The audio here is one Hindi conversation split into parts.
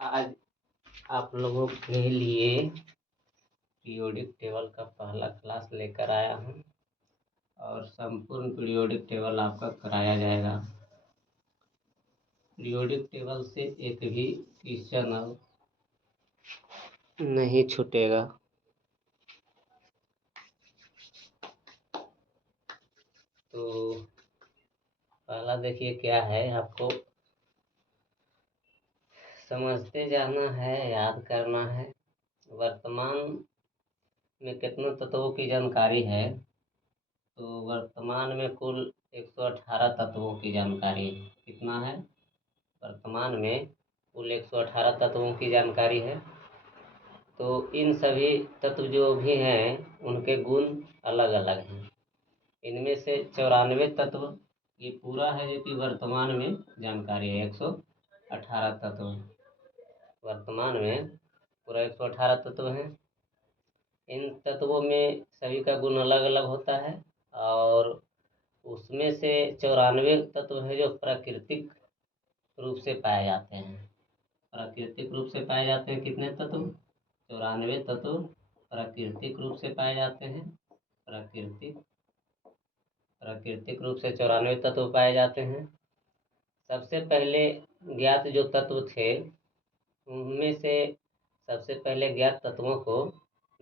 आज आप लोगों के लिए पीरियोडिक टेबल का पहला क्लास लेकर आया हूँ और संपूर्ण पीरियोडिक टेबल आपका कराया जाएगा। पीरियोडिक टेबल से एक भी क्वेश्चन अब नहीं छूटेगा। तो पहला देखिए क्या है, आपको समझते जाना है, याद करना है। वर्तमान में कितने तत्वों की जानकारी है? तो वर्तमान में कुल 118 तत्वों की जानकारी है। कितना है? वर्तमान में कुल 118 तत्वों की जानकारी है। तो इन सभी तत्व जो भी हैं उनके गुण अलग अलग हैं। इनमें से 94 तत्व ये पूरा है जो कि वर्तमान में जानकारी है। 118 तत्व वर्तमान में पूरा 118 तत्व हैं। इन तत्वों में सभी का गुण अलग अलग होता है और उसमें से 94 तत्व है जो प्राकृतिक रूप से पाए जाते हैं। प्राकृतिक रूप से पाए जाते हैं कितने तत्व? 94 तत्व प्राकृतिक रूप से पाए जाते हैं। प्राकृतिक रूप से 94 तत्व पाए जाते हैं। सबसे पहले ज्ञात जो तत्व थे उनमें से सबसे पहले ज्ञात तत्वों को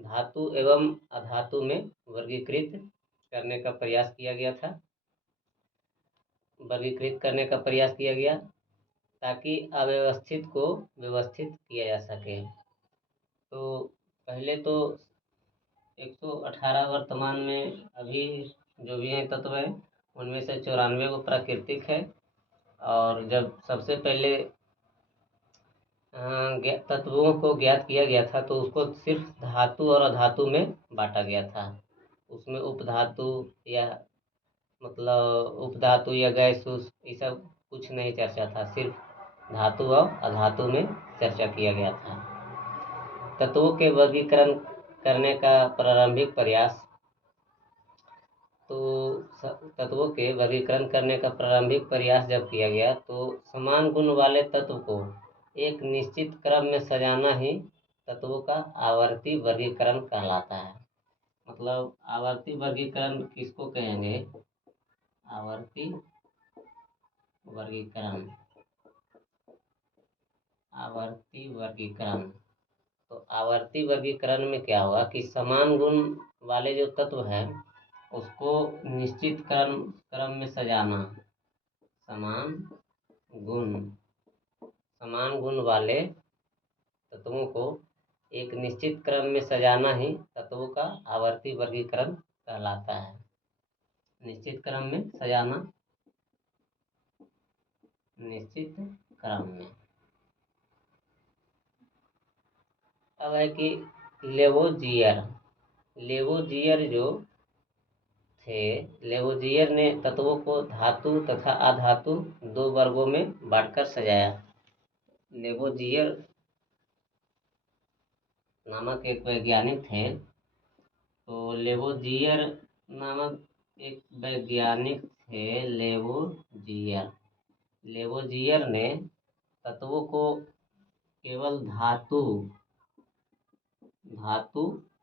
धातु एवं अधातु में वर्गीकृत करने का प्रयास किया गया था। वर्गीकृत करने का प्रयास किया गया ताकि अव्यवस्थित को व्यवस्थित किया जा सके। तो पहले तो 118 वर्तमान में अभी जो भी हैं तत्व हैं उनमें से 94 वो प्राकृतिक है। और जब सबसे पहले तत्वों को ज्ञात किया गया था तो उसको सिर्फ धातु और अधातु में बांटा गया था। उसमें उपधातु या मतलब उपधातु या गैस ये सब कुछ नहीं चर्चा था, सिर्फ धातु और अधातु में चर्चा किया गया था। तत्वों के वर्गीकरण करने का प्रारंभिक प्रयास तो तत्वों के वर्गीकरण करने का प्रारंभिक प्रयास जब किया गया तो समान गुण वाले तत्व को एक निश्चित क्रम में सजाना ही तत्वों का आवर्ती वर्गीकरण कहलाता है। मतलब आवर्ती वर्गीकरण किसको कहेंगे? आवर्ती वर्गीकरण। आवर्ती वर्गीकरण तो आवर्ती वर्गीकरण में क्या होगा कि समान गुण वाले जो तत्व हैं उसको निश्चित क्रम में सजाना। समान गुण वाले तत्वों को एक निश्चित क्रम में सजाना ही तत्वों का आवर्ती वर्गीकरण कहलाता है। निश्चित क्रम में सजाना, निश्चित क्रम में। अब है कि लेवोजियर जो थे, लेवोजियर ने तत्वों को धातु तथा अधातु दो वर्गों में बांटकर सजाया। लेवोजियर नामक एक वैज्ञानिक थे। तो लेवोजियर नामक एक वैज्ञानिक थे। लेवोजियर ने तत्वों को केवल धातु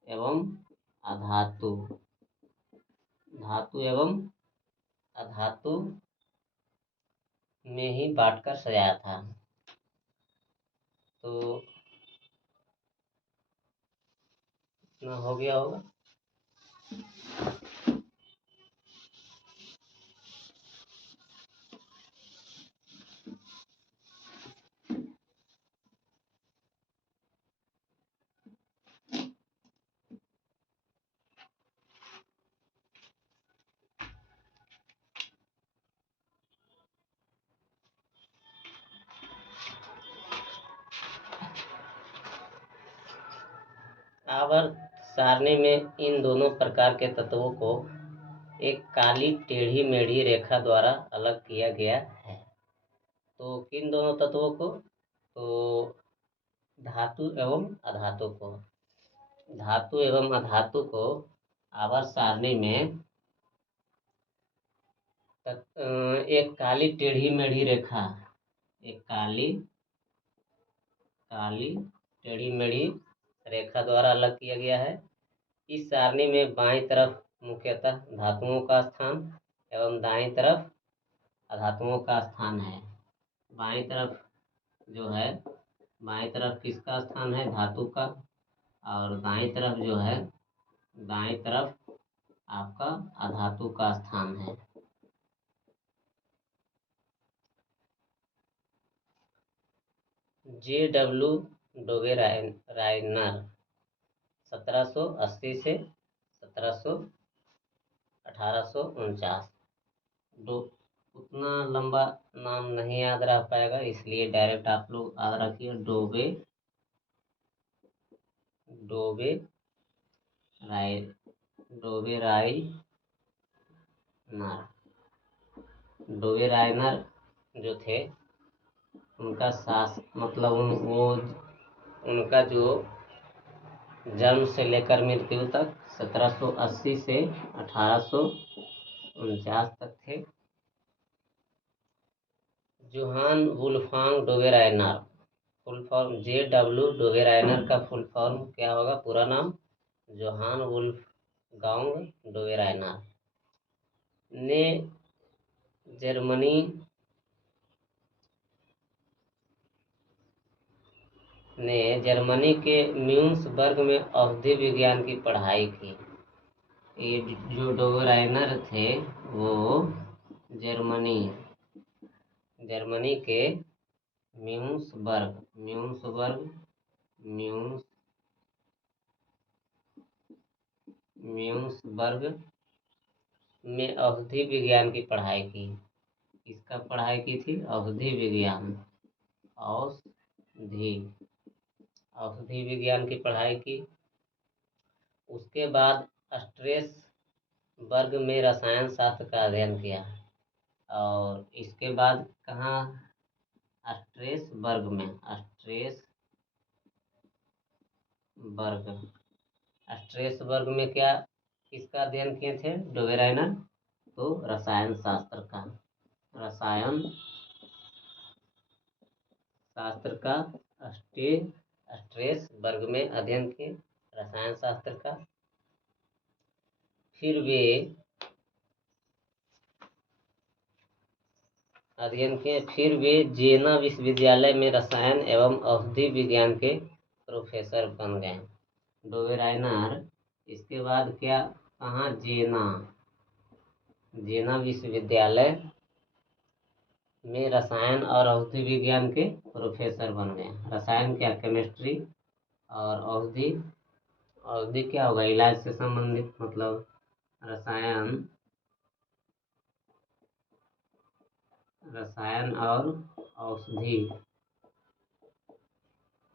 एवं अधातु में ही बांटकर सजाया था। तो इतना हो गया होगा। आवर्त सारणी में इन दोनों प्रकार के तत्वों को एक काली टेढ़ी मेढ़ी रेखा द्वारा अलग किया गया है। तो किन दोनों तत्वों को? तो धातु एवं अधातु को आवर्त सारणी में एक काली टेढ़ी मेढ़ी रेखा, एक काली काली टेढ़ी मेढ़ी रेखा द्वारा अलग किया गया है। इस सारणी में बाईं तरफ मुख्यतः धातुओं का स्थान एवं दाईं तरफ अधातुओं का स्थान है। बाईं तरफ जो है, बाईं तरफ किसका स्थान है? धातु का। और दाईं तरफ जो है, दाईं तरफ आपका अधातु का स्थान है। J.W. डोवे रायनर 1780 से 1849। उतना लंबा नाम नहीं याद रह पाएगा, इसलिए डायरेक्ट आप लोग याद रखिए डोवे रायनर जो थे, उनका मतलब उनका जो जन्म से लेकर मृत्यु तक 1780 से 1849 तक थे। Johann Wolfgang Dobereiner, full form J.W. Dobereiner का फुल फॉर्म क्या होगा? पूरा नाम जोहान वुल्फगांग डोवे रायनर ने जर्मनी के म्यून्सबर्ग में अवधि विज्ञान की पढ़ाई की। ये जो डोवे रायनर थे वो जर्मनी के म्यून्सबर्ग में अवधि विज्ञान की पढ़ाई की। किसका पढ़ाई की थी? अवधि विज्ञान की पढ़ाई की। उसके बाद स्ट्रेसबर्ग में रसायन शास्त्र का अध्ययन किया। और इसके बाद कहाँ? स्ट्रेसबर्ग में क्या, किसका अध्ययन किए थे डोवे रायनर? तो रसायन शास्त्र का स्ट्रेसबर्ग में अध्ययन किए रसायन शास्त्र का। फिर वे जेना विश्वविद्यालय में रसायन एवं औषधि विज्ञान के प्रोफेसर बन गए डोवे रायनर। इसके बाद क्या, कहाँ? जेना विश्वविद्यालय में रसायन और औषधि विज्ञान के प्रोफेसर बन गए। रसायन क्या? केमिस्ट्री। और औषधि क्या होगा? इलाज से संबंधित, मतलब रसायन और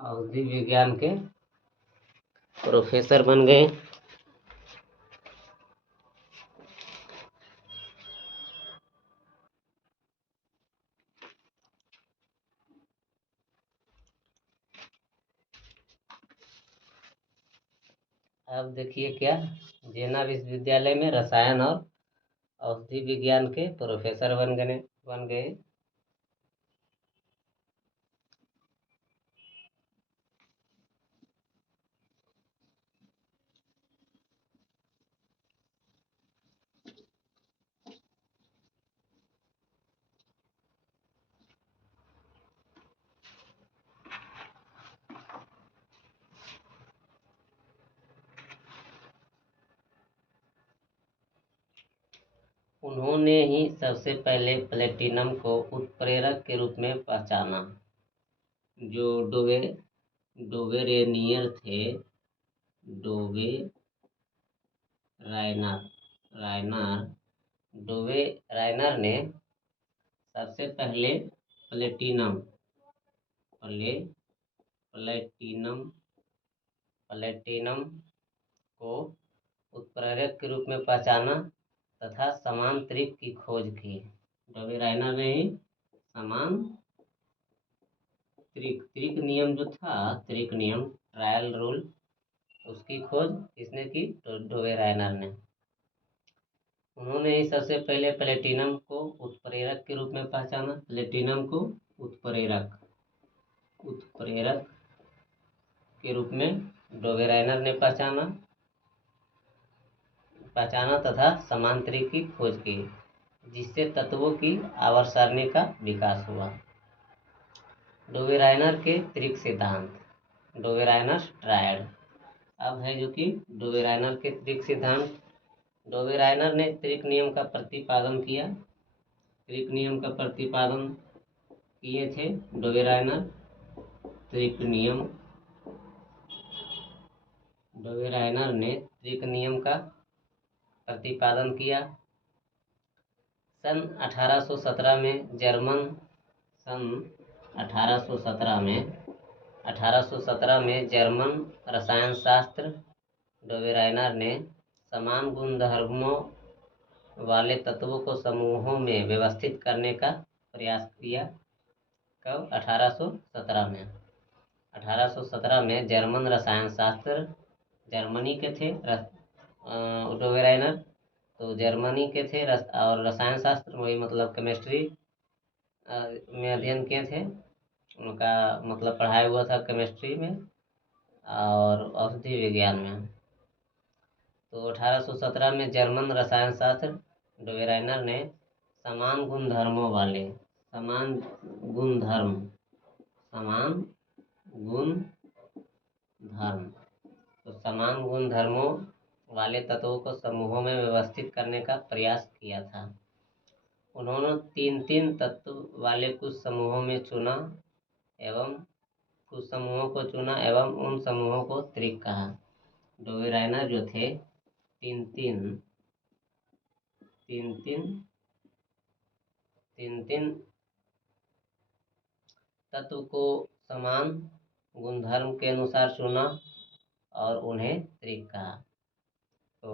औषधि विज्ञान के प्रोफेसर बन गए। अब देखिए क्या, जेना विश्वविद्यालय में रसायन और औषधि विज्ञान के प्रोफेसर बन गए। उन्होंने ही सबसे पहले प्लेटिनम को उत्प्रेरक के रूप में पहचाना। जो डोवेरेनियर थे, डोवे रायनर ने सबसे पहले प्लेटिनम को उत्प्रेरक के रूप में पहचाना तथा समान त्रिक की खोज की। डोवे रायनर ने ही समान त्रिक नियम जो था, त्रिक नियम, ट्रायल रूल, उसकी खोज किसने की? तो डोवे रायनर ने। उन्होंने ही सबसे पहले प्लेटिनम को उत्प्रेरक के रूप में पहचाना। प्लेटिनम को उत्प्रेरक के रूप में डोवेराइनर ने पहचाना तथा समांतरिक की खोज की, जिससे तत्वों की आवर्त सारणी का विकास हुआ। डोवेराइनर के त्रिक सिद्धांत, डोवेराइनर ट्रायड। अब है जो कि डोवेराइनर के त्रिक सिद्धांत। डोवेराइनर ने त्रिक नियम का प्रतिपादन किया। त्रिक नियम का प्रतिपादन किए थे डोवेराइनर। त्रिक नियम, डोवेराइनर ने त्रिक नियम का प्रतिपादन किया। सन 1817 में जर्मन रसायन शास्त्र डोवेराइनर ने समान गुणधर्मों वाले तत्वों को समूहों में व्यवस्थित करने का प्रयास किया। कब? 1817 में। 1817 में जर्मन रसायन शास्त्र, जर्मनी के थे डोवेराइनर, तो जर्मनी के थे और रसायन शास्त्र वही मतलब केमिस्ट्री में अध्ययन किए थे। उनका मतलब पढ़ाया हुआ था केमिस्ट्री में और औषधि विज्ञान में। तो 1817 में जर्मन रसायन शास्त्र डोवेराइनर ने समान गुणधर्मों वाले, समान गुणधर्मों वाले तत्वों को समूहों में व्यवस्थित करने का प्रयास किया था। उन्होंने 3-3 तत्व वाले कुछ समूहों चुना एवं उन समूहों को त्रिक कहा। डोवेराइनर जो थे 3-3 तत्व को समान गुणधर्म के अनुसार चुना और उन्हें त्रिक कहा। तो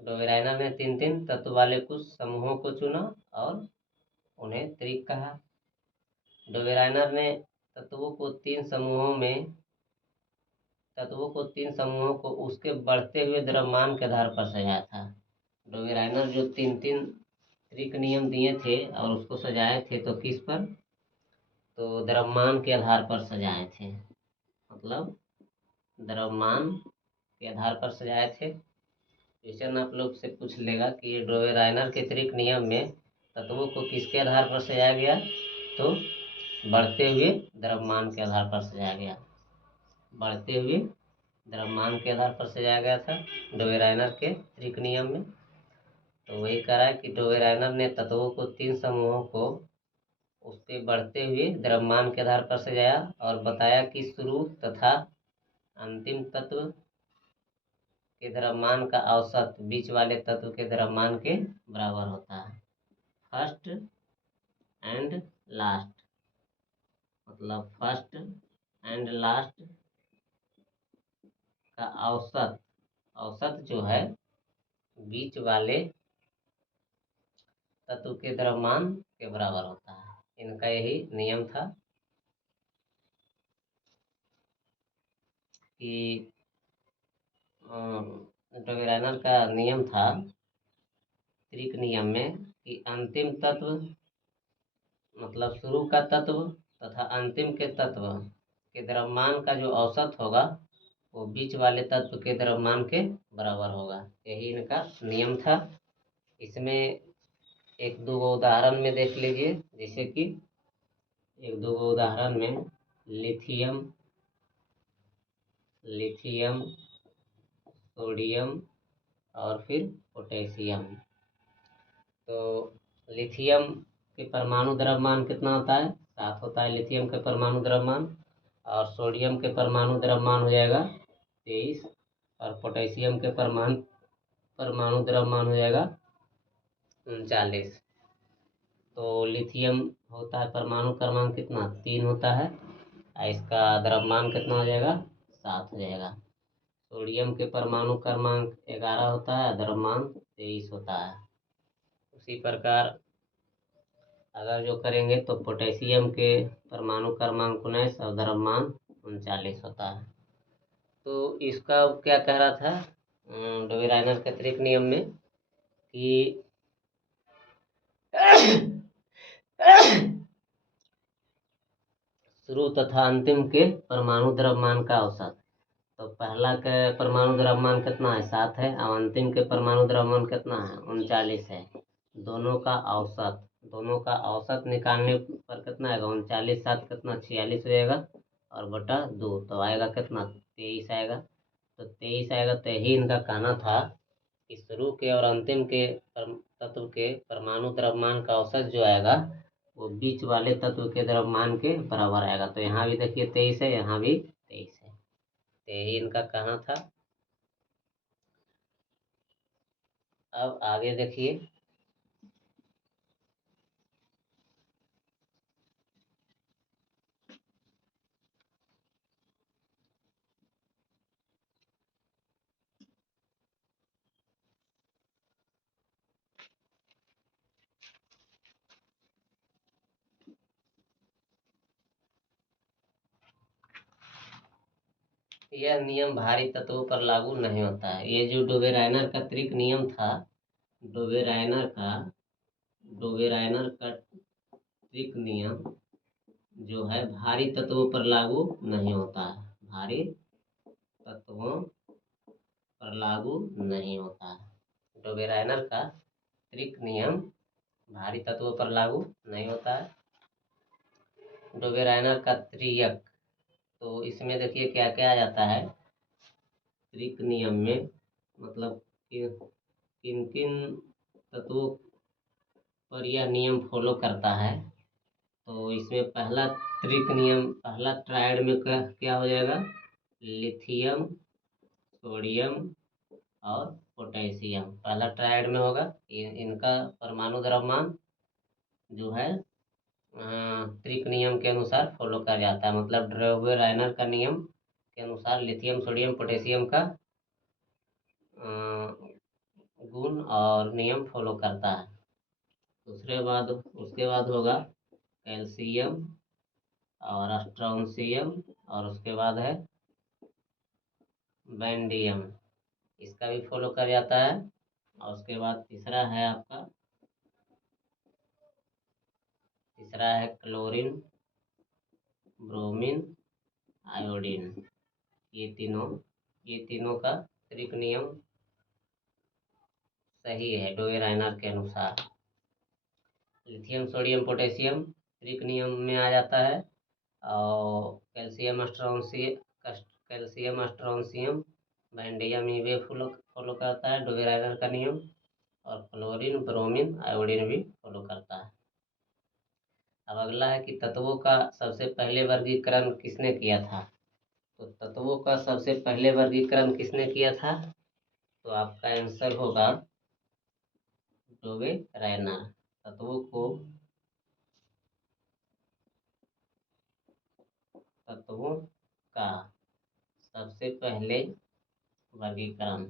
डोवेराइनर ने 3-3 तत्व वाले कुछ समूहों को चुना और उन्हें त्रिक कहा। डोवेराइनर ने तत्वों को तीन समूहों को उसके बढ़ते हुए द्रव्यमान के आधार पर सजाया था। डोवेराइनर जो 3-3 त्रिक नियम दिए थे और उसको सजाए थे तो किस पर? तो द्रव्यमान के आधार पर सजाए थे, मतलब द्रव्यमान के आधार पर सजाए थे। क्वेश्चन आप लोग से पूछ लेगा कि ये डोवेराइनर के त्रिक नियम में तत्वों को किसके आधार पर सजाया गया? तो बढ़ते हुए द्रव्यमान के आधार पर सजाया गया। बढ़ते हुए द्रव्यमान के आधार पर सजाया गया था डोवेराइनर के त्रिक नियम में। तो वही कह रहा है कि डोवेराइनर ने तत्वों को तीन समूहों को उसके बढ़ते हुए द्रव्यमान के आधार पर सजाया और बताया कि शुरू तथा अंतिम तत्व के द्रव्यमान का औसत बीच वाले तत्व के द्रव्यमान के बराबर होता है। फर्स्ट एंड लास्ट, मतलब फर्स्ट एंड लास्ट का औसत जो है बीच वाले तत्व के द्रव्यमान के बराबर होता है। इनका यही नियम था कि डोवेराइनर का नियम था त्रिक नियम में कि अंतिम तत्व मतलब शुरू का तत्व तथा अंतिम के तत्व के द्रव्यमान का जो औसत होगा वो बीच वाले तत्व के द्रव्यमान के बराबर होगा। यही इनका नियम था। इसमें एक दो उदाहरण में देख लीजिए, जैसे कि एक दो उदाहरण में लिथियम, सोडियम और फिर पोटेशियम। तो लिथियम के परमाणु द्रव्यमान कितना होता है? 7 होता है लिथियम के परमाणु द्रव्यमान, और सोडियम के परमाणु द्रव्यमान हो जाएगा 23, और पोटेशियम के परमाणु द्रव्यमान हो जाएगा 39। तो लिथियम होता है परमाणु क्रमांक कितना? 3 होता है, इसका द्रव्यमान कितना हो जाएगा? 7 हो जाएगा। सोडियम के परमाणु क्रमांक 11 होता है, द्रव्यमान 23 होता है। उसी प्रकार अगर जो करेंगे तो पोटेशियम के परमाणु क्रमांक 19 और द्रव्यमान 39 होता है। तो इसका क्या कह रहा था डोवेराइनर के त्रिक नियम में कि शुरू तथा अंतिम के परमाणु द्रव्यमान का औसत। तो पहला के परमाणु द्रव्यमान कितना है, 7 है, और अंतिम के परमाणु द्रव्यमान कितना है, 39 है। दोनों का औसत निकालने पर कितना आएगा, 39 7 कितना 46 हो जाएगा, और बटा 2 तो आएगा कितना 23 आएगा। तो 23 आएगा। तो यही इनका कहना था कि शुरू के और अंतिम के तत्व के परमाणु द्रव्यमान का औसत जो आएगा वो बीच वाले तत्व के द्रव्यमान के बराबर आएगा। तो यहाँ भी देखिए 23 है, यहाँ भी 23 है। तो यही इनका कहना था। अब आगे देखिए, यह नियम भारी तत्वों पर लागू नहीं होता है। ये जो डोबेराइनर का त्रिक नियम था, डोबेराइनर का त्रिक नियम जो है भारी तत्वों पर लागू नहीं होता है। भारी तत्वों पर लागू नहीं होता है। डोबेराइनर का त्रिक नियम भारी तत्वों पर लागू नहीं होता है। डोबेराइनर का त्रियक, तो इसमें देखिए क्या क्या आ जाता है त्रिक नियम में, मतलब किन किन तत्वों पर यह नियम फॉलो करता है। तो इसमें पहला त्रिक नियम, पहला ट्रायड में क्या हो जाएगा, लिथियम, सोडियम और पोटेशियम पहला ट्रायड में होगा। इनका परमाणु द्रव्यमान जो है त्रिक नियम के अनुसार फॉलो किया जाता है। मतलब डोबेराइनर का नियम के अनुसार लिथियम, सोडियम, पोटेशियम का गुण और नियम फॉलो करता है। उसके बाद होगा कैल्शियम और स्ट्रोंशियम, और उसके बाद है बैंडियम, इसका भी फॉलो कर जाता है। और उसके बाद तीसरा है क्लोरीन, ब्रोमीन, आयोडीन। ये तीनों का त्रिक नियम सही है डोबेराइनर के अनुसार। लिथियम, सोडियम, पोटेशियम त्रिक नियम में आ जाता है, और कैल्शियम, स्ट्रोंशियम, बैंडियम ये भी फॉलो करता है डोबेराइनर का नियम, और क्लोरीन, ब्रोमीन, आयोडीन भी फॉलो करता है। अब अगला है कि तत्वों का सबसे पहले वर्गीकरण किसने किया था। तो तत्वों का सबसे पहले वर्गीकरण किसने किया था, तो आपका आंसर होगा डोबेराइनर। तत्वों का सबसे पहले वर्गीकरण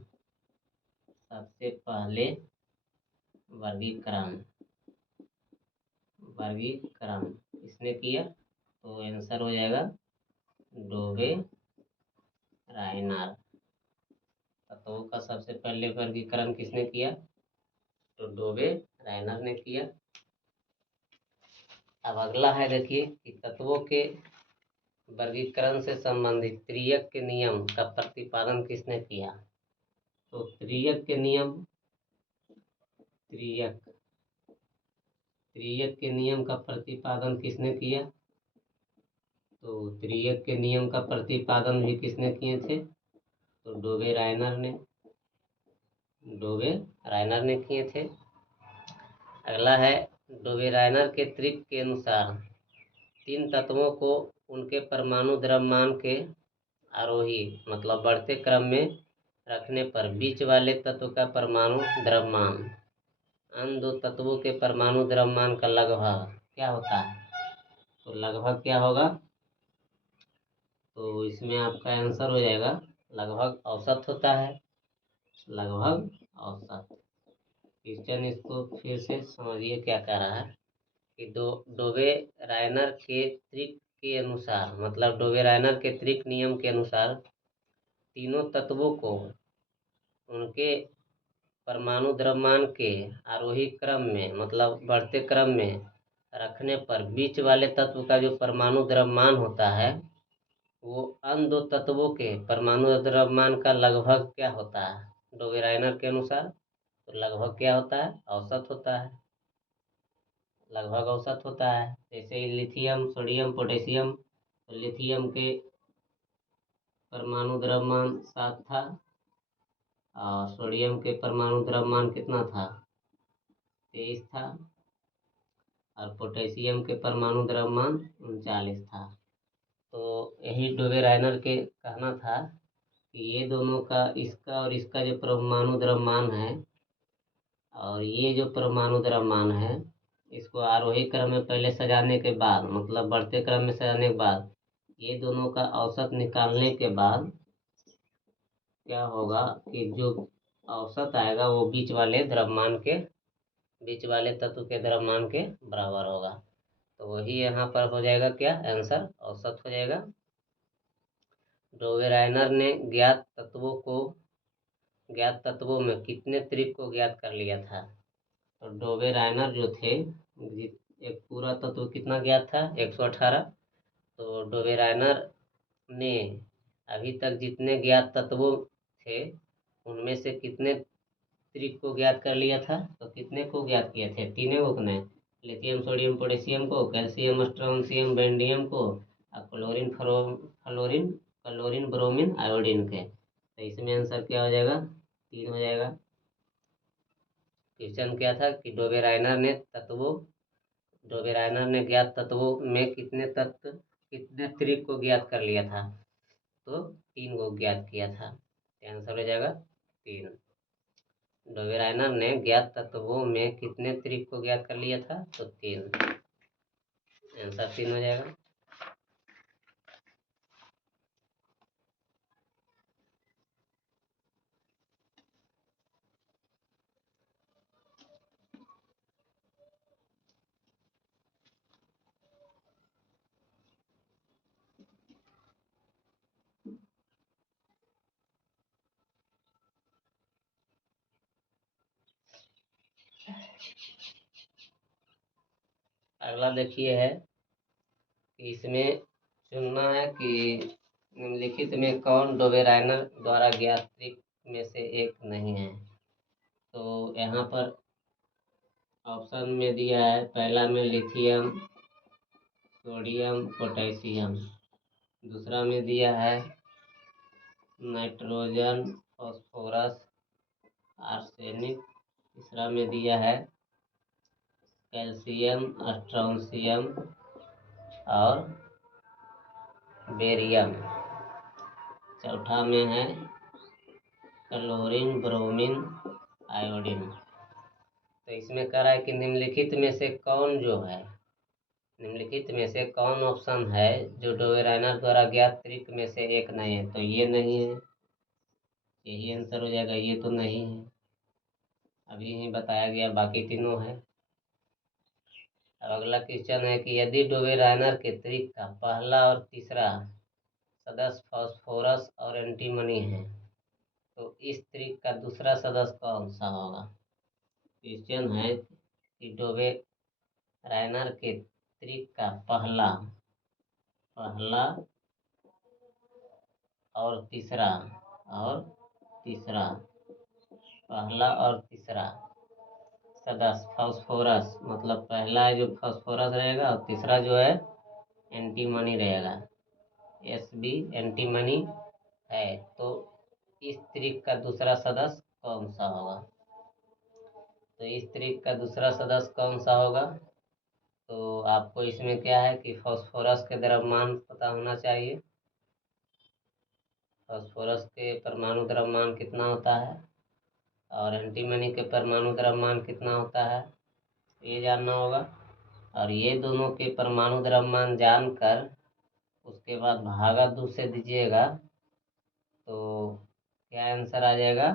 इसने किया। तो आंसर हो जाएगा डोबेराइनर। तत्वों का सबसे पहले वर्गीकरण किसने किया, तो डोबेराइनर ने किया। अब अगला है देखिए कि तत्वों के वर्गीकरण से संबंधित त्रियक के नियम का प्रतिपादन किसने किया। तो त्रियक के नियम का प्रतिपादन किसने किया, तो त्रियक के नियम का प्रतिपादन भी किसने किए थे, तो डोबेराइनर ने किए थे। अगला है डोबेराइनर के त्रिक के अनुसार 3 तत्वों को उनके परमाणु द्रव्यमान के आरोही मतलब बढ़ते क्रम में रखने पर बीच वाले तत्व का परमाणु द्रव्यमान अन्य 2 तत्वों के परमाणु द्रव्यमान का लगभग क्या होता है, तो लगभग क्या होगा, तो इसमें आपका आंसर हो जाएगा लगभग औसत होता है, लगभग औसत। क्वेश्चन इसको फिर से समझिए क्या कह रहा है कि डोबेराइनर के त्रिक के अनुसार, मतलब डोबेराइनर के त्रिक नियम के अनुसार तीनों तत्वों को उनके परमाणु द्रव्यमान के आरोही क्रम में मतलब बढ़ते क्रम में रखने पर बीच वाले तत्व का जो परमाणु द्रव्यमान होता है वो अन्य दो तत्वों के परमाणु द्रव्यमान का लगभग क्या होता है डोबेराइनर के अनुसार। तो लगभग क्या होता है, औसत होता है, लगभग औसत होता है। जैसे लिथियम, सोडियम, पोटेशियम, तो लिथियम के परमाणु द्रव्यमान 7 था और सोडियम के परमाणु द्रव्यमान कितना था, 23 था, और पोटेशियम के परमाणु द्रव्यमान 39 था। तो यही डोबेराइनर के कहना था कि ये दोनों का, इसका और इसका जो परमाणु द्रव्यमान है और ये जो परमाणु द्रव्यमान है, इसको आरोही क्रम में पहले सजाने के बाद, मतलब बढ़ते क्रम में सजाने के बाद, ये दोनों का औसत निकालने के बाद क्या होगा कि जो औसत आएगा वो बीच वाले द्रव्यमान के, बीच वाले तत्व के द्रव्यमान के बराबर होगा। तो वही यहाँ पर हो जाएगा क्या, आंसर औसत हो जाएगा। डोबेराइनर ने ज्ञात तत्वों में कितने त्रिक को ज्ञात कर लिया था। तो डोबेराइनर जो थे, एक पूरा तत्व कितना ज्ञात था, 118। तो डोबेराइनर ने अभी तक जितने ज्ञात तत्वों थे उनमें से कितने त्रिक को ज्ञात कर लिया था। तो कितने को ज्ञात किए थे, तीनों को ने, लिथियम, सोडियम, पोटेशियम को, कैल्शियम, स्ट्रोंशियम, बेंडियम को, और chlorine, fluorine, chlorine, bromine, iodine के। तो इसमें आंसर क्या हो जाएगा, 3 हो जाएगा। क्वेश्चन क्या था कि डोबेराइनर ने ज्ञात तत्वों में कितने त्रिक को ज्ञात कर लिया था। तो 3 को ज्ञात किया था। आंसर हो जाएगा 3। डोबेराइनर ने ज्ञात तत्वों में कितने त्रिक को ज्ञात कर लिया था, तो 3। आंसर 3 हो जाएगा। अगला देखिए है कि इसमें चुनना है कि निम्नलिखित में कौन डोबेराइनर द्वारा ज्ञात त्रिक में से एक नहीं है। तो यहाँ पर ऑप्शन में दिया है, पहला में लिथियम, सोडियम, पोटेशियम। दूसरा में दिया है नाइट्रोजन, फास्फोरस, आर्सेनिक। तीसरा में दिया है कैल्शियम, स्ट्रोंशियम और बेरियम। चौथा में है क्लोरीन, ब्रोमीन, आयोडीन। तो इसमें कह रहा है कि निम्नलिखित में से कौन जो है, निम्नलिखित में से कौन ऑप्शन है जो डोबेराइनर द्वारा ज्ञात त्रिक में से एक नहीं है। तो ये नहीं है, यही आंसर हो जाएगा, ये तो नहीं है, अभी ही बताया गया, बाकी तीनों है। अब अगला क्वेश्चन है कि यदि डोबेराइनर के त्रिक का पहला और तीसरा सदस्य फास्फोरस और एंटीमनी है तो इस त्रिक का दूसरा सदस्य कौन सा होगा। क्वेश्चन है कि डोबेराइनर के त्रिक का पहला और तीसरा पहला और तीसरा सदस्य फास्फोरस, मतलब पहला जो फास्फोरस रहेगा और तीसरा जो है एंटीमनी रहेगा, Sb एंटीमनी है। तो इस त्रिक का दूसरा सदस्य कौन सा होगा। तो इस त्रिक का दूसरा सदस्य कौन सा होगा, तो आपको इसमें क्या है कि फास्फोरस के द्रव्यमान पता होना चाहिए। फास्फोरस के परमाणु द्रव्यमान कितना होता है और एंटीमनी के परमाणु द्रव्यमान कितना होता है, ये जानना होगा। और ये दोनों के परमाणु द्रव्यमान जानकर उसके बाद भागा 2 से दीजिएगा तो क्या आंसर आ जाएगा,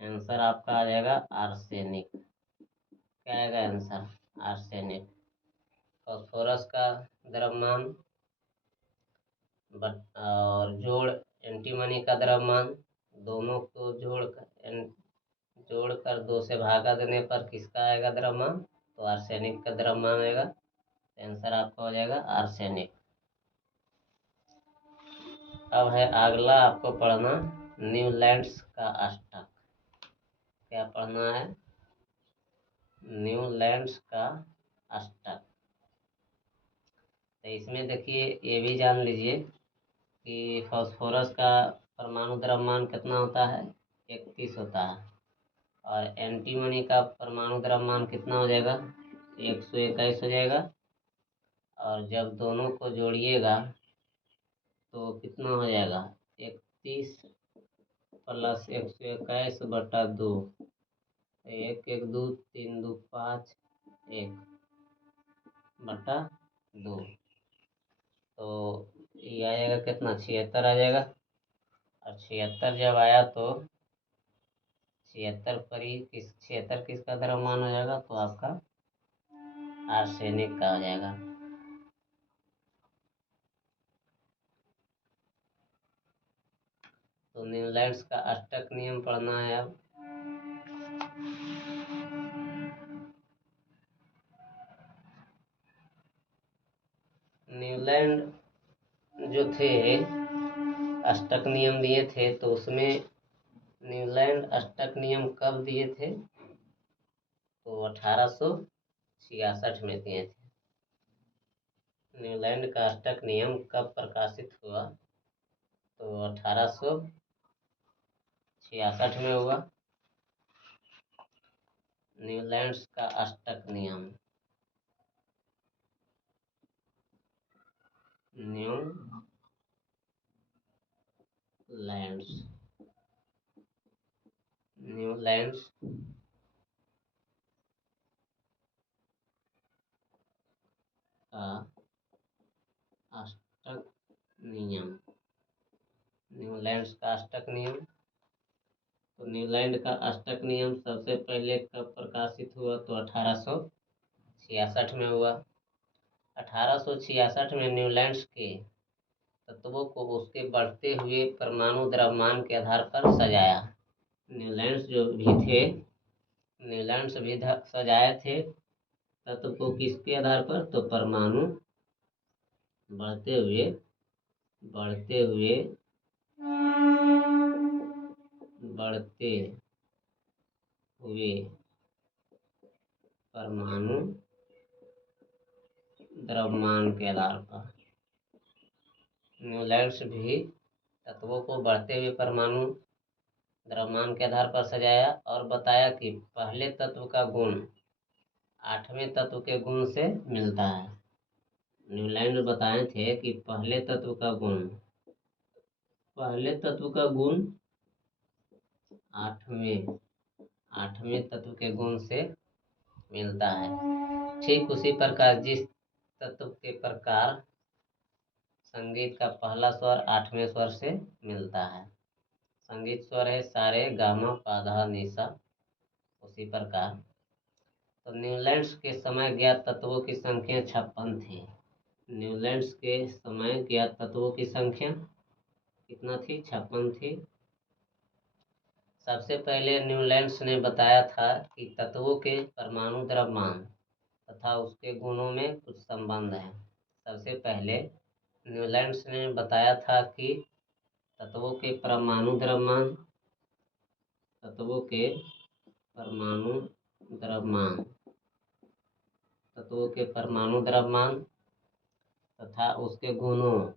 आंसर आपका आ जाएगा आर्सेनिक। क्या आएगा आंसर, आर्सेनिक। फास्फोरस का द्रव्यमान और जोड़ एंटीमनी का द्रव्यमान, दोनों को जोड़कर 2 से भागा देने पर किसका आएगा द्रव्यमान, तो आर्सेनिक का द्रव्यमान आएगा। आंसर आपका हो जाएगा आर्सेनिक। अब है अगला आपको पढ़ना न्यूलैंड्स का अष्टक। क्या पढ़ना है? न्यूलैंड्स का अष्टक। तो इसमें देखिए ये भी जान लीजिए कि फास्फोरस का परमाणु द्रव्यमान कितना होता है? 31 होता है। और एंटीमनी का परमाणु द्रव्यमान कितना हो जाएगा? 121 हो जाएगा। और जब दोनों को जोड़िएगा तो कितना हो जाएगा? 31 प्लस 121/2। 1 1 2 3 2 5 1/2। तो ये आ जाएगा कितना? 76 आ जाएगा। और 76 जब आया तो 76 किसका द्रव्यमान हो जाएगा? तो आपका आर्सेनिक का हो जाएगा। तो न्यूलैंड्स का अष्टक नियम पढ़ना है अब। न्यूलैंड जो थे अष्टक नियम दिए थे, तो उसमें न्यूलैंड अष्टक नियम कब दिए थे? तो 1866 में दिए थे। न्यूलैंड का अष्टक नियम कब प्रकाशित हुआ? तो 1866 में हुआ। न्यूलैंड्स का अष्टक नियम। न्यूलैंड्स का अष्टक नियम। न्यूलैंड्स का अष्टक नियम। तो न्यूलैंड का अष्टक नियम सबसे पहले कब प्रकाशित हुआ? तो 1866 में हुआ। 1866 में न्यूलैंड्स के तत्वों को उसके बढ़ते हुए परमाणु द्रव्यमान के आधार पर सजाया। न्यूलैंड्स भी सजाए थे तत्व को किसके आधार पर? तो परमाणु बढ़ते हुए बढ़ते हुए परमाणु द्रव्यमान के आधार पर। न्यूलैंड्स भी तत्वों को बढ़ते हुए परमाणु द्रव्यमान के आधार पर सजाया और बताया कि पहले तत्व का गुण 8वें तत्व के गुण से मिलता है। न्यूलैंड बताए थे कि पहले तत्व का गुण 8वें तत्व के गुण से मिलता है। ठीक उसी प्रकार जिस तत्व के प्रकार संगीत का पहला स्वर 8वें स्वर से मिलता है। संगीत स्वर है सारे गामा पाधा निसा। उसी प्रकार तो न्यूलैंड्स के समय ज्ञात तत्वों की संख्या 56 थी। न्यूलैंड्स के समय ज्ञात तत्वों की संख्या कितना थी? 56 थी। सबसे पहले न्यूलैंड्स ने बताया था कि तत्वों के परमाणु द्रव्यमान तथा उसके गुणों में कुछ संबंध है। सबसे पहले न्यूलैंड्स ने बताया था कि तत्वों के परमाणु द्रव्यमान तत्वों के परमाणु द्रव्यमान तथा उसके गुणों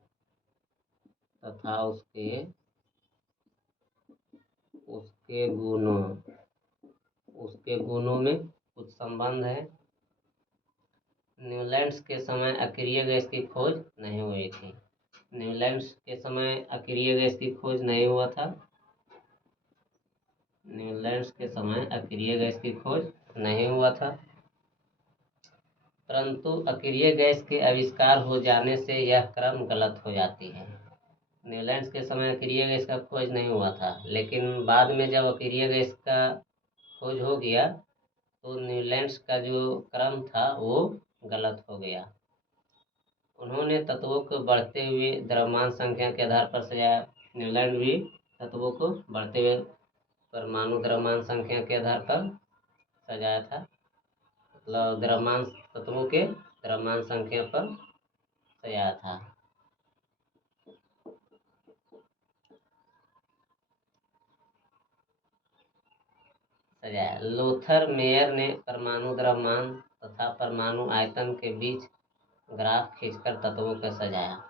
में कुछ संबंध है। न्यूलैंड्स के समय अक्रिय गैस की खोज नहीं हुई थी। न्यूलैंड्स के समय अक्रिय गैस की खोज नहीं हुआ था। न्यूलैंड्स के समय अक्रिय गैस की खोज नहीं हुआ था, परंतु अक्रिय गैस के आविष्कार हो जाने से यह क्रम गलत हो जाती है। न्यूलैंड्स के समय अक्रिय गैस का खोज नहीं हुआ था, लेकिन बाद में जब अक्रिय गैस का खोज हो गया तो न्यूलैंड्स का जो क्रम था वो गलत हो गया। उन्होंने तत्वों को बढ़ते हुए द्रव्यमान संख्या के आधार पर सजाया। न्यूलैंड भी तत्वों को बढ़ते हुए परमाणु द्रव्यमान संख्या के आधार पर सजाया था। मतलब द्रव्यमान तत्वों के द्रव्यमान संख्या पर सजाया था। लोथर मेयर ने परमाणु द्रव्यमान तथा परमाणु आयतन के बीच ग्राफ खींचकर तत्वों को सजाया।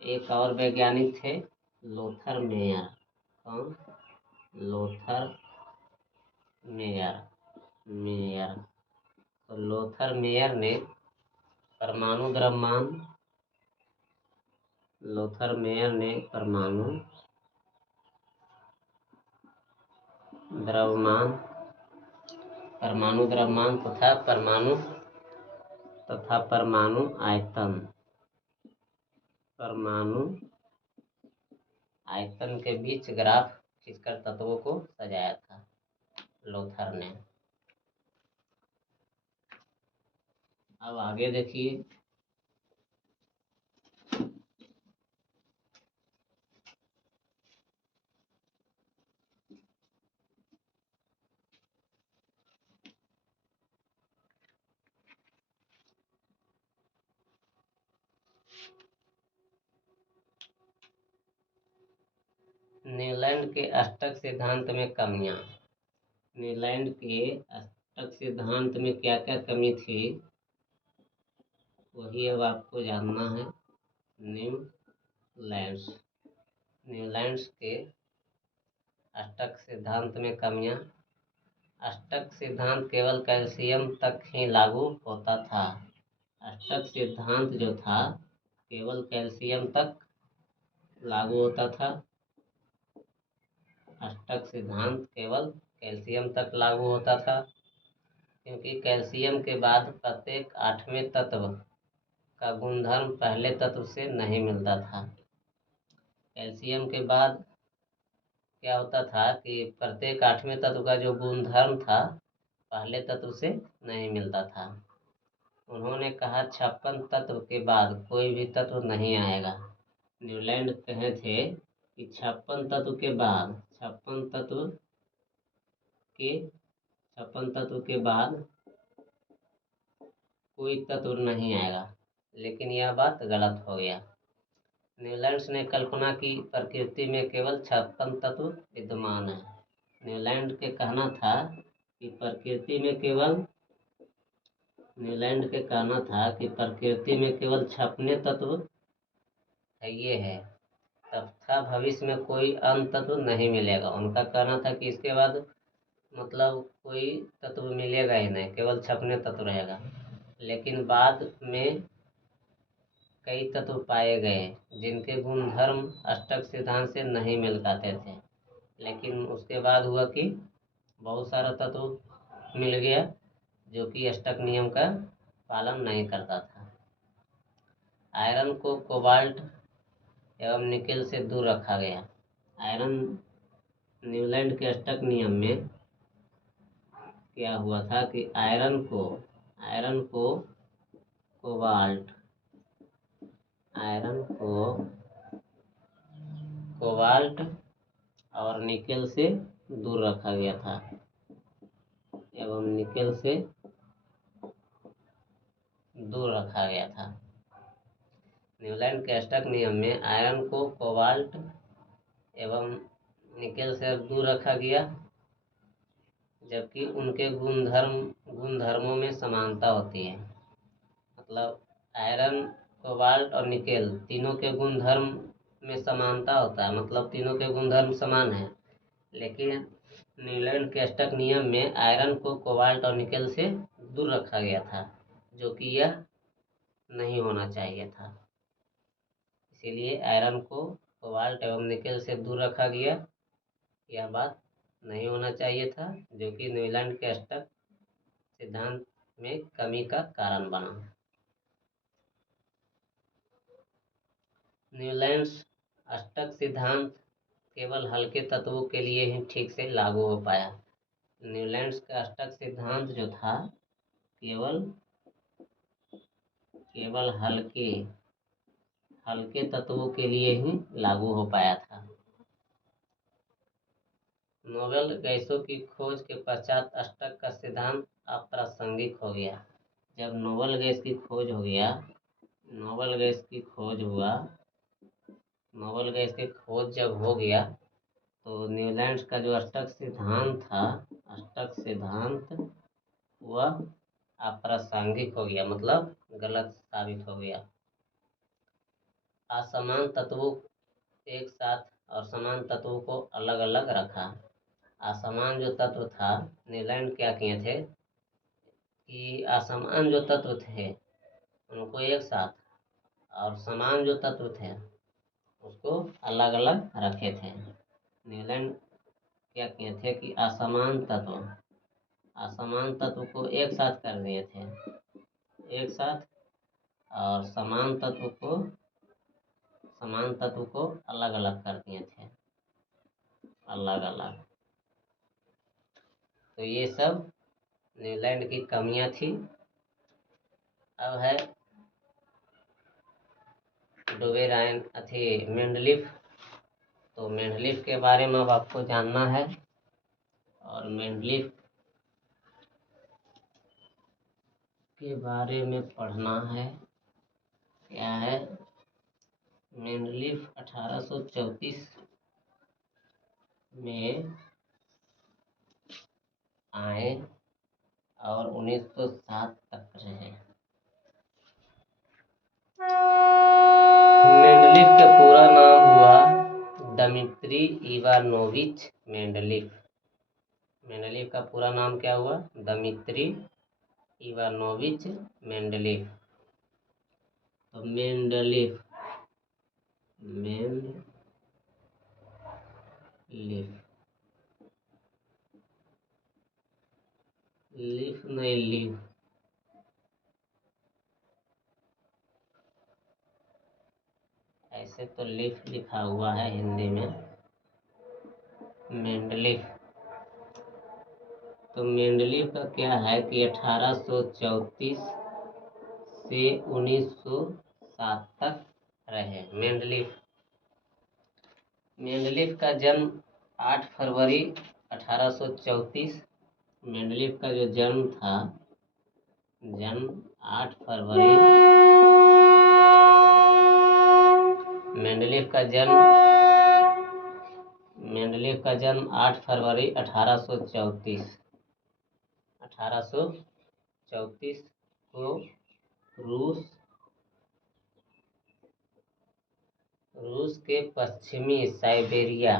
एक और वैज्ञानिक थे, लोथर मेयर। कौन? Lothar Meyer. तो लोथर मेयर ने परमाणु द्रव्यमान तथा परमाणु आयतन के बीच ग्राफ खींचकर तत्वों को सजाया था लोथर ने। अब आगे देखिए, न्यूलैंड के अष्टक सिद्धांत में कमियां। न्यूलैंड के अष्टक सिद्धांत में क्या क्या कमी थी, वही अब आपको जानना है। न्यूलैंड्स के अष्टक सिद्धांत में कमियां। अष्टक सिद्धांत केवल कैल्शियम तक ही लागू होता था। अष्टक सिद्धांत जो था केवल कैल्शियम तक लागू होता था। अष्टक सिद्धांत केवल कैल्शियम तक लागू होता था, क्योंकि कैल्शियम के बाद प्रत्येक 8वें तत्व का गुणधर्म पहले तत्व से नहीं मिलता था। कैल्शियम के बाद क्या होता था कि प्रत्येक 8वें तत्व का जो गुणधर्म था पहले तत्व से नहीं मिलता था। उन्होंने कहा 56 तत्व के बाद कोई भी तत्व नहीं आएगा। न्यूलैंड कहे थे कि 56 तत्व के बाद 56 तत्व के बाद कोई तत्व नहीं आएगा, लेकिन यह बात गलत हो गया। न्यूलैंड ने कल्पना की प्रकृति में केवल 56 तत्व विद्यमान है। न्यूलैंड के कहना था कि प्रकृति में केवल 56 तत्व है, ये है, तथा भविष्य में कोई अन्य तत्व नहीं मिलेगा। उनका कहना था कि इसके बाद मतलब कोई तत्व मिलेगा ही नहीं, केवल 56 तत्व रहेगा। लेकिन बाद में कई तत्व पाए गए जिनके गुणधर्म अष्टक सिद्धांत से नहीं मिल पाते थे। लेकिन उसके बाद हुआ कि बहुत सारा तत्व मिल गया जो कि अष्टक नियम का पालन नहीं करता था। आयरन को कोबाल्ट एवं निकेल से दूर रखा गया। न्यूलैंड के अष्टक नियम में क्या हुआ था कि आयरन को कोबाल्ट और निकेल से दूर रखा गया था। न्यूलैंड के अष्टक नियम में आयरन को कोबाल्ट एवं निकेल से दूर रखा गया, जबकि उनके गुणधर्मों में समानता होती है। मतलब आयरन, कोबाल्ट और निकेल तीनों के गुणधर्म में समानता होता है, मतलब तीनों के गुणधर्म समान है। लेकिन न्यूलैंड के अष्टक नियम में आयरन को कोबाल्ट और निकेल से दूर रखा गया था, जो कि यह नहीं होना चाहिए था। इसीलिए आयरन को कोबाल्ट एवं निकेल से दूर रखा गया। यह बात नहीं होना चाहिए था, जो कि न्यूलैंड के अष्टक सिद्धांत में कमी का कारण बना। न्यूलैंड अष्टक सिद्धांत केवल हल्के तत्वों के लिए ही ठीक से लागू हो पाया। न्यूलैंड का अष्टक सिद्धांत जो था केवल हल्के तत्वों के लिए ही लागू हो पाया था। नोबेल गैसों की खोज के पश्चात अष्टक का सिद्धांत अप्रासंगिक हो गया। जब नोबल गैस की खोज हो गया, नोबल गैस की खोज हुआ, नोबल गैस की खोज जब हो गया तो न्यूलैंड का जो अष्टक सिद्धांत था, अष्टक सिद्धांत वह अप्रासंगिक हो गया, मतलब गलत साबित हो गया। असमान तत्वों एक साथ और समान तत्वों को अलग अलग रखा। असमान जो तत्व था, न्यूलैंड क्या किए थे कि असमान जो तत्व थे उनको एक साथ और समान जो तत्व थे उसको अलग अलग रखे थे। न्यूलैंड क्या किए थे कि असमान तत्व को एक साथ कर दिए थे, एक साथ, और समान तत्व को अलग अलग कर दिए थे, अलग अलग। तो ये सब न्यूलैंड की कमियां थी। अब है डोबेराइन मेंडलीफ। तो मेंडलीफ के बारे में अब आपको जानना है, और मेंडलीफ के बारे में पढ़ना है। क्या है? मेंडलीफ 1834 में आए और 1907 तक रहे। मेंडलीफ का पूरा नाम हुआ दमित्री इवानोविच मेंडलीफ। मेंडलीफ का पूरा नाम क्या हुआ? Dmitri Ivanovich Mendeleev. तो मेंडलीफ लीफ नहीं, लीफ, ऐसे तो लीफ लिखा हुआ है हिंदी में, मेंडलीफ। तो मेंडलीफ का क्या है कि 1834 से 1907 तक रहे मेंडलीफ। मेंडलीफ का जन्म 8 फरवरी 1834। मेंडलीफ का जो जन्म था, जन्म 8 फरवरी, मेंडलीफ का जन्म 8 फरवरी 1834 को रूस के पश्चिमी साइबेरिया,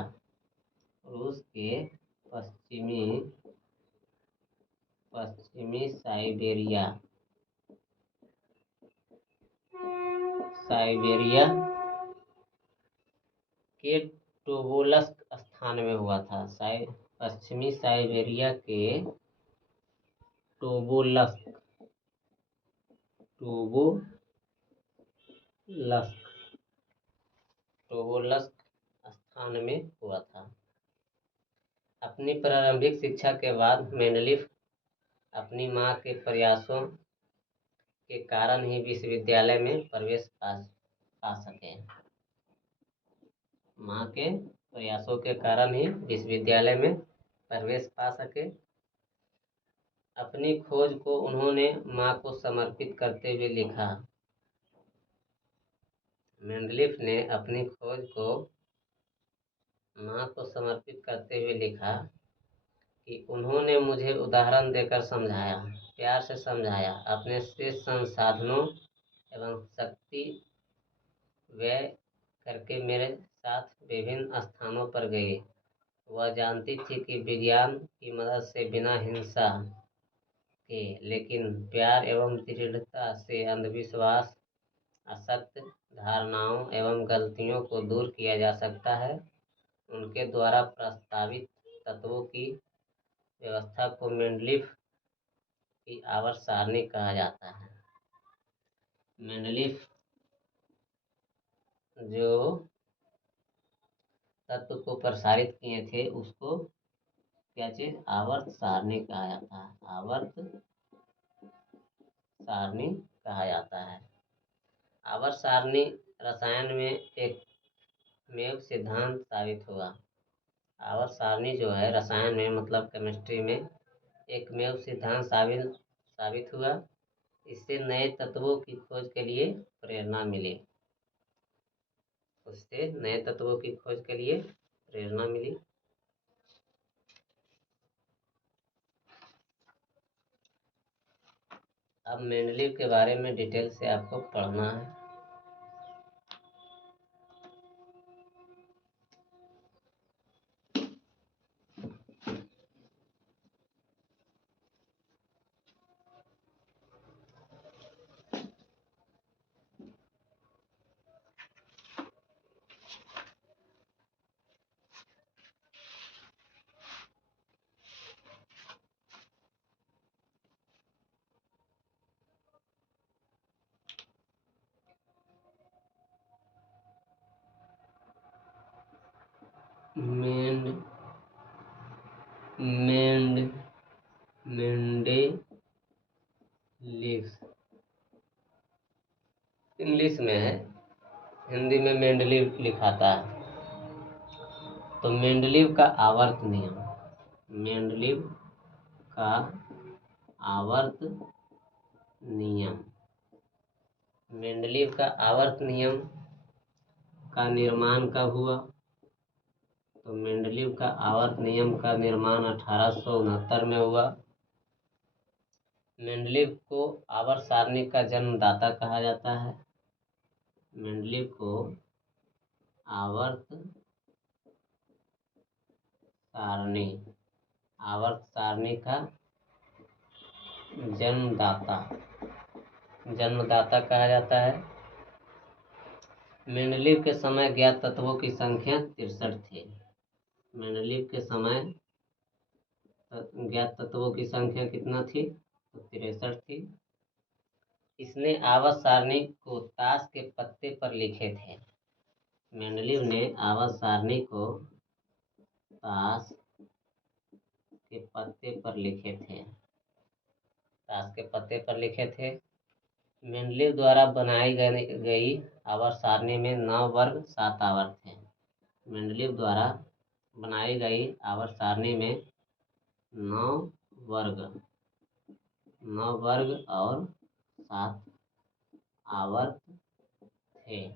रूस के पश्चिमी साइबेरिया के टोबोलस्क स्थान में हुआ था। पश्चिमी साइबेरिया के टोबोलस्क स्थान में हुआ था। अपनी प्रारंभिक शिक्षा के बाद मेंडलीफ अपनी मां के प्रयासों के कारण ही विश्वविद्यालय में प्रवेश पा सके। मां के प्रयासों के कारण ही विश्वविद्यालय में प्रवेश पा सके। अपनी खोज को उन्होंने मां को समर्पित करते हुए लिखा। मेंडलीफ ने अपनी खोज को मां को समर्पित करते हुए लिखा कि उन्होंने मुझे उदाहरण देकर समझाया, प्यार से समझाया, अपने शेष संसाधनों एवं शक्ति व्यय करके मेरे साथ विभिन्न स्थानों पर गई। वह जानती थी कि विज्ञान की मदद से बिना हिंसा के, लेकिन प्यार एवं दृढ़ता से अंधविश्वास, असत्य धारणाओं एवं गलतियों को दूर किया जा सकता है। उनके द्वारा प्रस्तावित तत्वों की व्यवस्था को मेंडलीफ की आवर्त सारणी कहा जाता है। मेंडलीफ जो तत्व को प्रसारित किए थे उसको क्या चीज? आवर्त सारणी कहा जाता है, आवर्त सारणी कहा जाता है। आवर्त सारणी रसायन में एक मेव सिद्धांत साबित हुआ। आवर्त सारणी जो है रसायन में, मतलब केमिस्ट्री में, एकमेव सिद्धांत साबित हुआ। इससे नए तत्वों की खोज के लिए प्रेरणा मिली। उससे नए तत्वों की खोज के लिए प्रेरणा मिली। अब मेंडलीव के बारे में डिटेल से आपको पढ़ना है। मेंडेलीव इंग्लिश में है, हिंदी में मेंडलीव लिखाता है। तो मेंडलीव का आवर्त नियम, मेंडलीव का आवर्त नियम, मेंडलीव का आवर्त नियम का निर्माण कब हुआ? तो मेंडलीव का आवर्त नियम का निर्माण 1869 में हुआ। मेंडलीव को आवर्त सारणी का जन्मदाता कहा जाता है। मेंडलीव को आवर्त सारणी का जन्मदाता कहा जाता है। मेंडलीव के समय ज्ञात तत्वों की संख्या 63 थी। मेंडलीव के समय ज्ञात तत्वों की संख्या कितना थी? तो 63 थी। इसने आवर्त सारणी को ताश के पत्ते पर लिखे थे। मेंडलीव ने आवर्त सारणी को ताश के पत्ते पर लिखे थे। ताश के पत्ते पर लिखे थे। मेंडलीव द्वारा बनाई गई आवर्त सारणी में 9 वर्ग 7 आवर्त थे। मेंडलीव द्वारा बनाई गई आवर्त सारणी में 9 वर्ग और 7 आवर्त थे।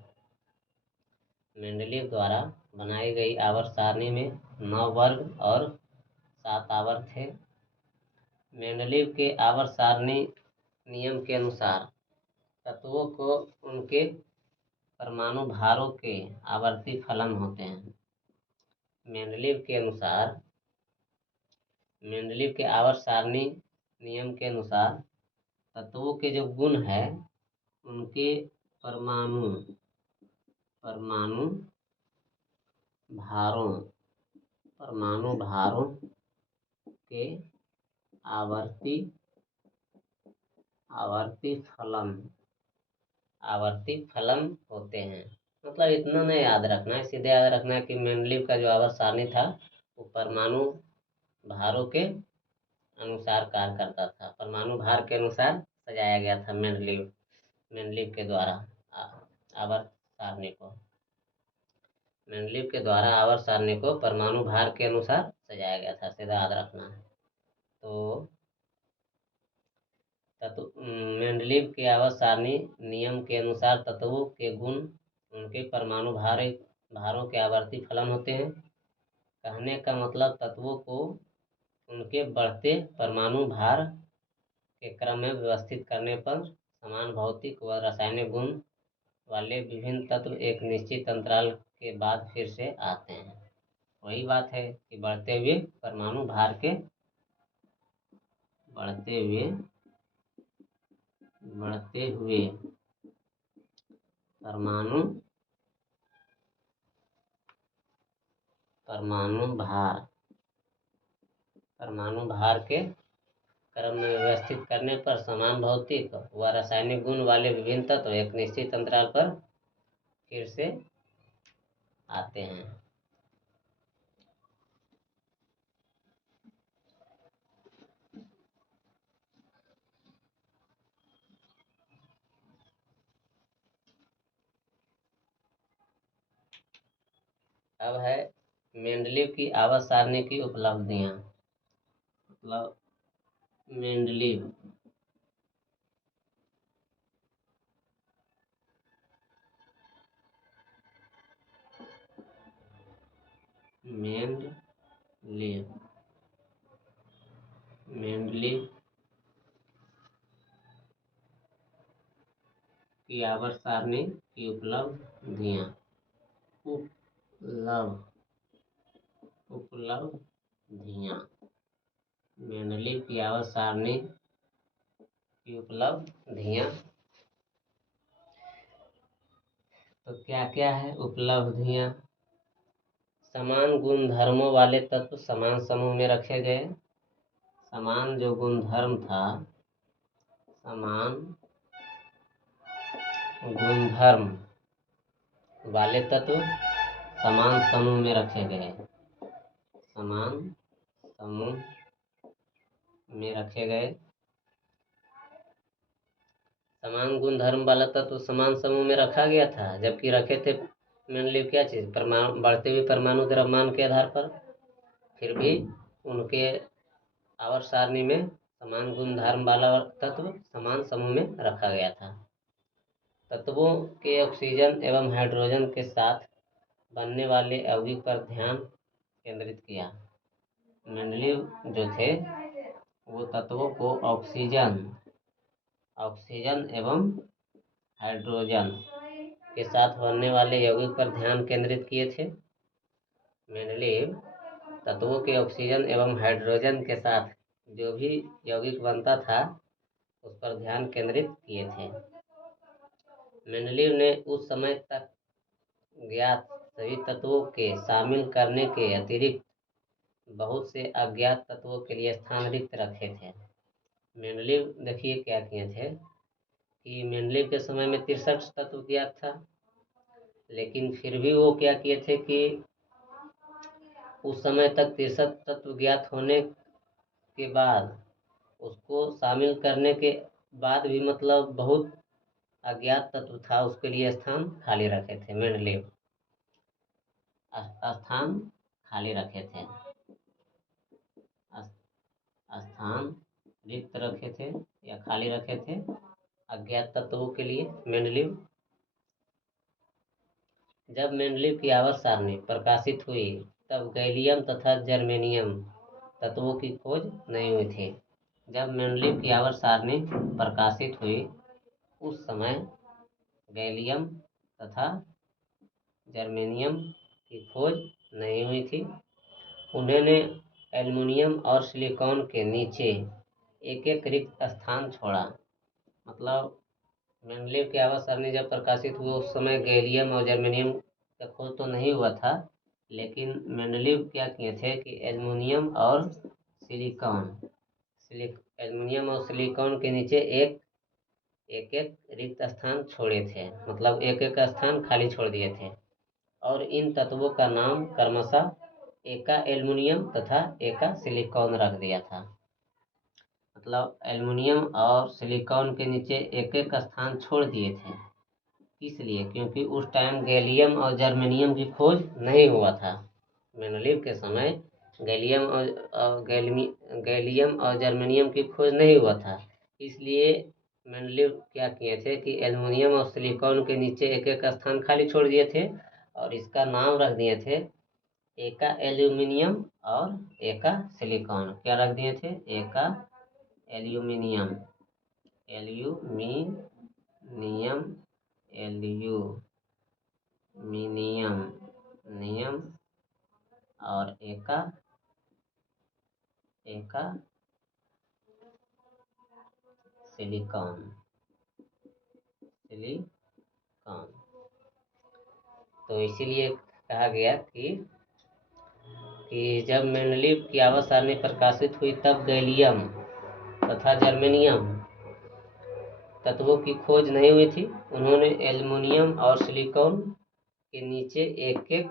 मेंडलीव द्वारा बनाई गई आवर्त सारणी में 9 वर्ग और 7 आवर्त थे। मेंडलीव के आवर्त सारणी नियम के अनुसार तत्वों को उनके परमाणु भारों के आवर्ती फलन होते हैं। मेंडलीव के आवर्त सारणी नियम के अनुसार तत्वों के जो गुण है उनके परमाणु भारों के आवर्ती फलन होते हैं। मतलब इतना नहीं याद रखना है, सीधे याद रखना है कि मेंडलीव का जो आवर्त सारणी था वो परमाणु भारों के अनुसार कार्य करता था। परमाणु भार के अनुसार सजाया गया था मेंडलीव के द्वारा आवर्त सारणी को। मेंडलीव के द्वारा आवर्त सारणी को परमाणु भार के अनुसार सजाया गया था, सीधा याद रखना है। तो मेंडलीव के आवर्त सारणी नियम के अनुसार तत्वों के गुण उनके परमाणु भारों के आवर्ती फलन होते हैं। कहने का मतलब तत्वों को उनके बढ़ते परमाणु भार के क्रम में व्यवस्थित करने पर समान भौतिक व रासायनिक गुण वाले विभिन्न तत्व एक निश्चित अंतराल के बाद फिर से आते हैं। वही बात है कि बढ़ते हुए परमाणु भार के क्रम में व्यवस्थित करने पर समान भौतिक व रासायनिक गुण वाले विभिन्न तत्व एक निश्चित अंतराल पर फिर से आते हैं। अब है मेंडलीव की आवर्त सारणी की उपलब्धियां। मतलब मेंडलीव मेंडलीव मेंडलीव की आवर्त सारणी की उपलब्धियां उपलब्धियां मेंडलीव की आवर्त सारणी की उपलब्धियां। तो क्या क्या है उपलब्धियां? समान गुणधर्मों वाले तत्व समान समूह में रखे गए। समान जो गुणधर्म था, समान गुणधर्म वाले तत्व समान समूह में रखे गए। समान समूह में रखे गए। समान गुणधर्म वाला तत्व समान समूह में रखा गया था, जबकि रखे थे मेंडलीव क्या चीज, परमाणु, बढ़ते हुए परमाणु द्रव्यमान के आधार पर। फिर भी उनके आवर्त सारणी में समान गुणधर्म वाला तत्व समान समूह में रखा गया था। तत्वों के ऑक्सीजन एवं हाइड्रोजन के साथ बनने वाले यौगिक पर ध्यान केंद्रित किया। मेंडलीव जो थे वो तत्वों को ऑक्सीजन एवं हाइड्रोजन के साथ बनने वाले यौगिक पर ध्यान केंद्रित किए थे। मेंडलीव तत्वों के ऑक्सीजन एवं हाइड्रोजन के साथ जो भी यौगिक बनता था उस पर ध्यान केंद्रित किए थे। मेंडलीव ने उस समय तक ज्ञात सभी तत्वों के शामिल करने के अतिरिक्त बहुत से अज्ञात तत्वों के लिए स्थान रिक्त रखे थे। मेंडलीव देखिए क्या किए थे कि मेंडलीव के समय में 63 तत्व ज्ञात था, लेकिन फिर भी वो क्या किए थे कि उस समय तक 63 तत्व ज्ञात होने के बाद उसको शामिल करने के बाद भी मतलब बहुत अज्ञात तत्व था, उसके लिए स्थान खाली रखे थे। मेंडलीव स्थान खाली रखे थे, स्थान रिक्त रखे थे या खाली रखे थे अज्ञात तत्वों के लिए। मेंडलीव जब मेंडलीव की आवर्त सारणी प्रकाशित हुई तब गैलियम तथा जर्मेनियम तत्वों की खोज नहीं हुई थी। जब मेंडलीव की आवर्त सारणी प्रकाशित हुई उस समय गैलियम तथा जर्मेनियम की खोज नहीं हुई थी। उन्होंने एल्युमिनियम और सिलिकॉन के नीचे एक एक रिक्त स्थान छोड़ा। मतलब मेंडलीव की आवर्त सारणी जब प्रकाशित हुई उस समय गैलियम और जर्मेनियम का खोज तो नहीं हुआ था, लेकिन मेंडलीव क्या किए थे कि एल्युमिनियम और सिलिकॉन के नीचे एक एक रिक्त स्थान छोड़े थे, मतलब एक एक स्थान खाली छोड़ दिए थे। और इन तत्वों का नाम क्रमशः एका एल्युमिनियम तथा एका सिलिकॉन रख दिया था। मतलब एल्युमिनियम और सिलिकॉन के नीचे एक एक स्थान छोड़ दिए थे, इसलिए क्योंकि उस टाइम गैलियम और जर्मेनियम की खोज नहीं हुआ था। मेंडलीव के समय गैलियम और जर्मेनियम की खोज नहीं हुआ था, इसलिए मेंडलीव क्या किए थे कि एल्युमिनियम और सिलिकॉन के नीचे एक एक स्थान खाली छोड़ दिए थे और इसका नाम रख दिए थे एका एल्यूमिनियम और एका सिलिकॉन। क्या रख दिए थे? एका एल्यूमिनियम और एका सिलिकॉन। तो इसीलिए कहा गया कि जब मेंडलीव की आवर्त सारणी प्रकाशित हुई तब गैलियम तथा जर्मेनियम तत्वों की खोज नहीं हुई थी। उन्होंने एल्युमिनियम और सिलिकॉन के नीचे एक एक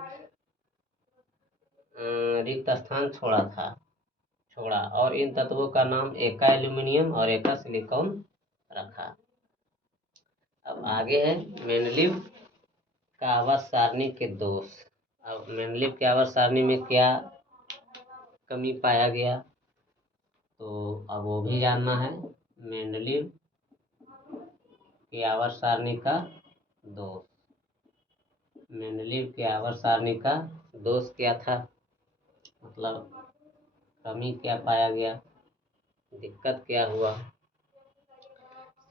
रिक्त स्थान छोड़ा और इन तत्वों का नाम एका एल्युमिनियम और एका सिलिकॉन रखा। अब आगे है मेंडलीव का आवर्त सारणी के दोष। अब मेंडलीव की आवर्त सारणी में क्या कमी पाया गया, तो अब वो भी जानना है। मेंडलीव की आवर्त सारणी का दोष। मेंडलीव की आवर्त सारणी का दोष क्या था, मतलब कमी क्या पाया गया, दिक्कत क्या हुआ।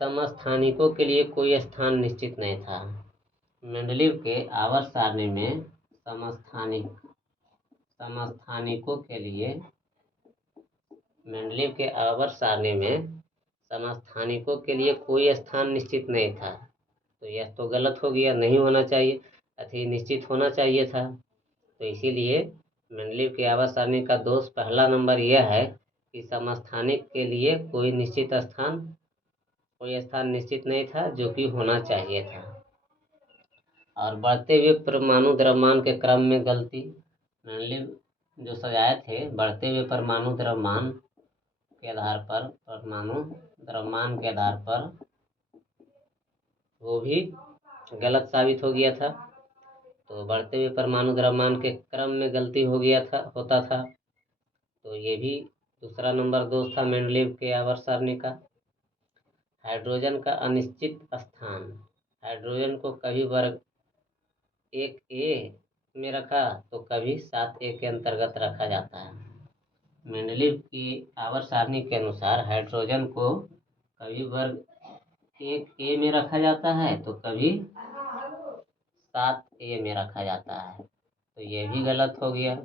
समस्थानिकों के लिए कोई स्थान निश्चित नहीं था। मेंडलीव के आवर्त सारणी में समस्थानिकों के लिए मेंडलीव के आवर्त सारणी में समस्थानिकों के लिए कोई स्थान निश्चित नहीं था। तो यह तो गलत हो गया, नहीं होना चाहिए, अति निश्चित होना चाहिए था। तो इसीलिए मेंडलीव की आवर्त सारणी का दोष पहला नंबर यह है कि समस्थानिक के लिए कोई स्थान निश्चित नहीं था, जो कि होना चाहिए था। और बढ़ते हुए परमाणु द्रव्यमान के क्रम में गलती। मेंडलीव जो सजाए थे बढ़ते हुए परमाणु द्रव्यमान के आधार पर वो भी गलत साबित हो गया था। तो बढ़ते हुए परमाणु द्रव्यमान के क्रम में गलती होता था। तो ये भी दूसरा नंबर दोष था मेंडलीव के आवर्त सारणी का। हाइड्रोजन का अनिश्चित स्थान। हाइड्रोजन को कभी वर्ग 1A में रखा तो कभी 7A के अंतर्गत रखा जाता है। मेंडलीव की आवर्त सारणी के अनुसार हाइड्रोजन को कभी वर्ग 1A में रखा जाता है तो कभी 7A में रखा जाता है। तो यह भी गलत हो गया।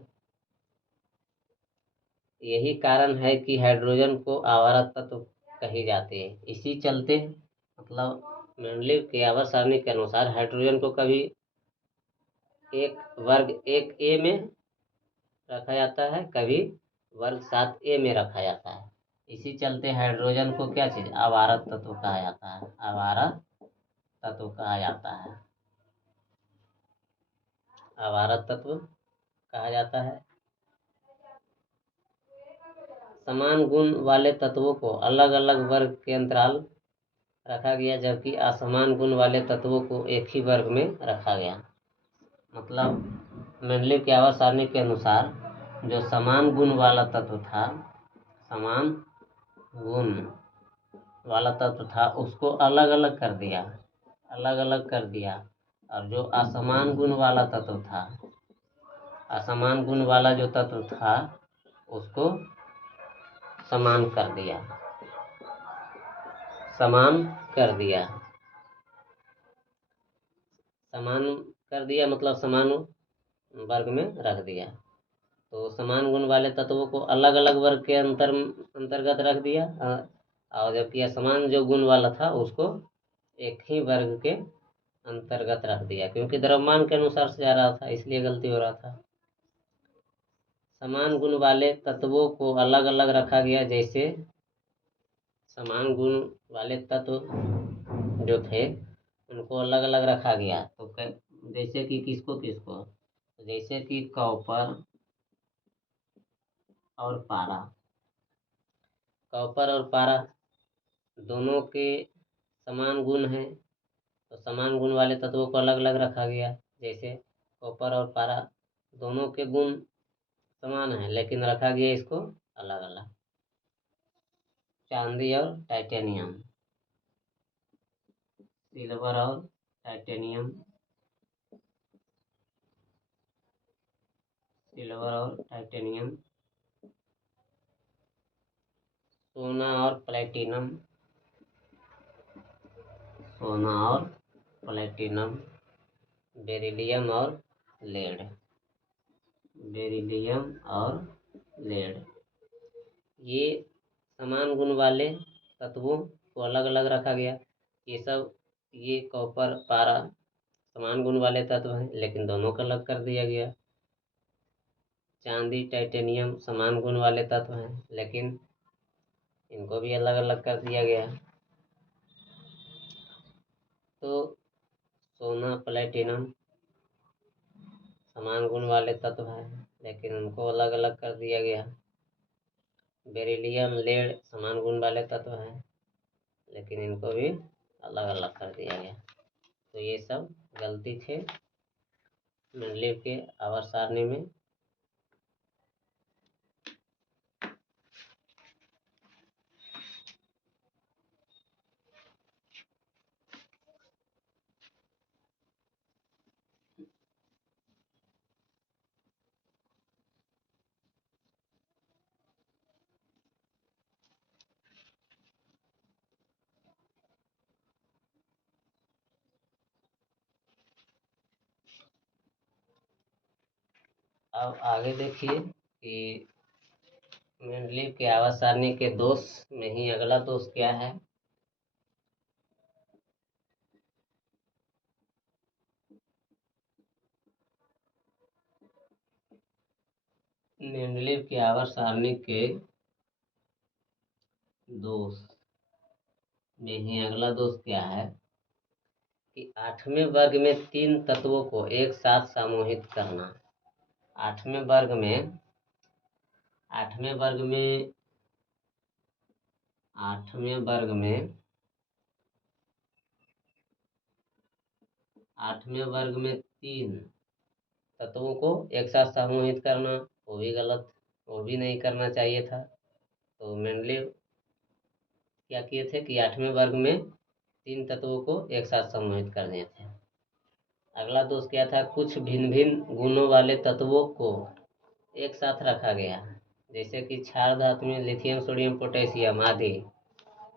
यही कारण है कि हाइड्रोजन को आवर्त तत्व कही जाती है। इसी चलते मतलब मेंडलीव की आवर्त सारणी के अनुसार हाइड्रोजन को कभी वर्ग 1A में रखा जाता है, कभी वर्ग 7A में रखा जाता है। इसी चलते हाइड्रोजन को क्या चीज आवर्त तत्व कहा जाता है। आवर्त तत्व कहा जाता है। आवर्त तत्व कहा जाता है। समान गुण वाले तत्वों को अलग अलग वर्ग के अंतराल रखा गया, जबकि असमान गुण वाले तत्वों को एक ही वर्ग में रखा गया। मतलब मेंडलीव की आवर्त सारणी के अनुसार जो समान गुण वाला तत्व था उसको अलग अलग कर दिया। और जो असमान गुण वाला जो तत्व था उसको समान कर दिया। समान कर दिया मतलब समान वर्ग में रख दिया। तो समान गुण वाले तत्वों को अलग अलग वर्ग के अंतर्गत रख दिया, और जबकि असमान जो गुण वाला था उसको एक ही वर्ग के अंतर्गत रख दिया, क्योंकि द्रव्यमान के अनुसार से जा रहा था, इसलिए गलती हो रहा था। समान गुण वाले तत्वों को अलग अलग रखा गया, जैसे समान गुण वाले तत्व जो थे उनको अलग अलग रखा गया। तो जैसे कि किसको जैसे कि कॉपर और पारा दोनों के समान गुण हैं, तो समान गुण वाले तत्वों को अलग अलग रखा गया। जैसे कॉपर और पारा दोनों के गुण समान हैं, लेकिन रखा गया इसको अलग अलग। चांदी और टाइटेनियम, सिल्वर और टाइटेनियम, सोना और प्लेटिनम, बेरिलियम और लेड। ये समान गुण वाले तत्वों को अलग अलग रखा गया। ये कॉपर पारा समान गुण वाले तत्व हैं, लेकिन दोनों को अलग कर दिया गया। चांदी टाइटेनियम समान गुण वाले तत्व हैं, लेकिन इनको भी अलग अलग कर दिया गया। तो सोना प्लेटिनम समान गुण वाले तत्व हैं, लेकिन उनको अलग अलग कर दिया गया। बेरिलियम लेड समान गुण वाले तत्व हैं, लेकिन इनको भी अलग अलग कर दिया गया। तो ये सब गलती थे मेंडलीव के आवर्त सारणी में। अब आगे देखिए कि मेंडलीव के आवाज सारणी के दोष में ही अगला दोष क्या है। मेंडलीव के आवाज सारणी के दोष में ही अगला दोष क्या है कि आठवें वर्ग में 3 तत्वों को एक साथ समूहित करना। आठवें वर्ग में आठवें वर्ग में आठवें वर्ग में आठवें वर्ग में 3 तत्वों को एक साथ समूहित करना, वो भी गलत, वो भी नहीं करना चाहिए था। तो मेंडलीव क्या किए थे कि आठवें वर्ग में 3 तत्वों को एक साथ समूहित कर दिए थे। अगला दोष क्या था, कुछ भिन्न भिन्न गुणों वाले तत्वों को एक साथ रखा गया, जैसे कि क्षार धातु में लिथियम सोडियम पोटेशियम आदि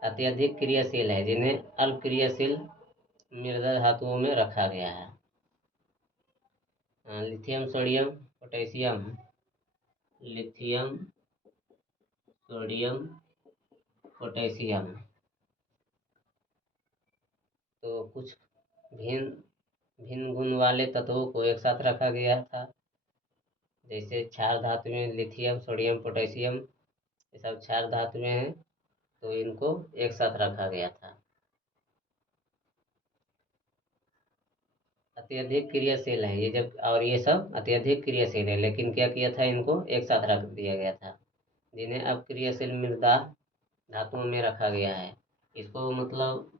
अत्यधिक क्रियाशील है, जिन्हें अल्प क्रियाशील मृदा धातुओं में रखा गया है। Lithium sodium potassium, lithium sodium potassium, तो कुछ भिन्न भिन्न गुण वाले तत्वों को एक साथ रखा गया था, जैसे क्षार धातु में लिथियम सोडियम पोटेशियम, ये सब क्षार धातु में है, तो इनको एक साथ रखा गया था। अत्यधिक क्रियाशील है ये जब, और ये सब अत्यधिक क्रियाशील है, लेकिन क्या किया था, इनको एक साथ रख दिया गया था, जिन्हें अब क्रियाशील मृदा धातुओं में रखा गया है। इसको मतलब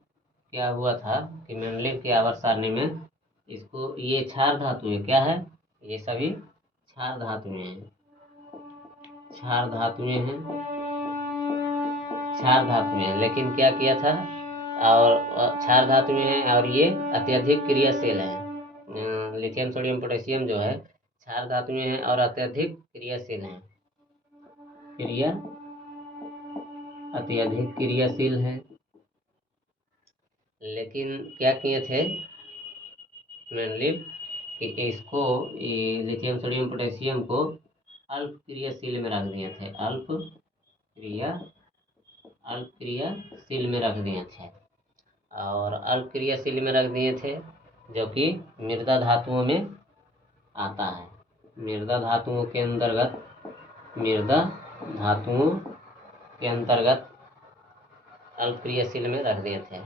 क्या हुआ था कि मेंडलीव की आवर्त सारणी में इसको, ये क्षार धातु है, क्या है, ये सभी क्षार धातुएं हैं, क्षार धातुएं हैं, क्षार धातुएं हैं, लेकिन क्या किया था, और क्षार धातुएं हैं और ये अत्यधिक क्रियाशील हैं। लिथियम सोडियम पोटेशियम जो है क्षार धातुएं हैं और अत्यधिक क्रियाशील हैं, अत्यधिक क्रियाशील है। लेकिन क्या किए थे मेंडलीव कि इसको, लिथियम सोडियम पोटेशियम को अल्प क्रियाशील में रख दिए थे, अल्प क्रियाशील में रख दिए थे, और अल्प क्रियाशील में रख दिए थे, जो कि मृदा धातुओं में आता है। मृदा धातुओं के अंतर्गत अल्प क्रियाशील में रख दिए थे।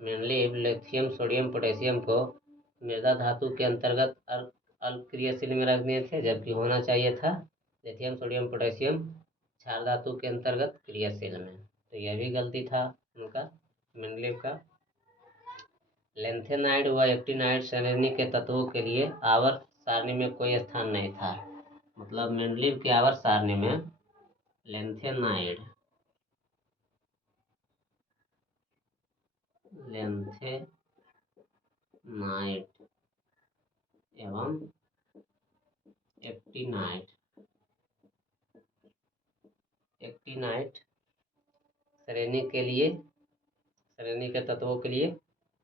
मेंडलीव लिथियम सोडियम पोटेशियम को मृदा धातु के अंतर्गत अल्प क्रियाशील में रख दिए थे, जबकि होना चाहिए था लिथियम सोडियम पोटेशियम क्षार धातु के अंतर्गत क्रियाशील में। तो यह भी गलती था उनका, मेंडलीव का। लेंथेनाइड व एक्टिनाइड श्रेणी के तत्वों के लिए आवर्त सारणी में कोई स्थान नहीं था। मतलब मेंडलीव की आवर्त सारणी में लेंथेनाइड एवं एक्टिनाइड श्रेणी के तत्वों के लिए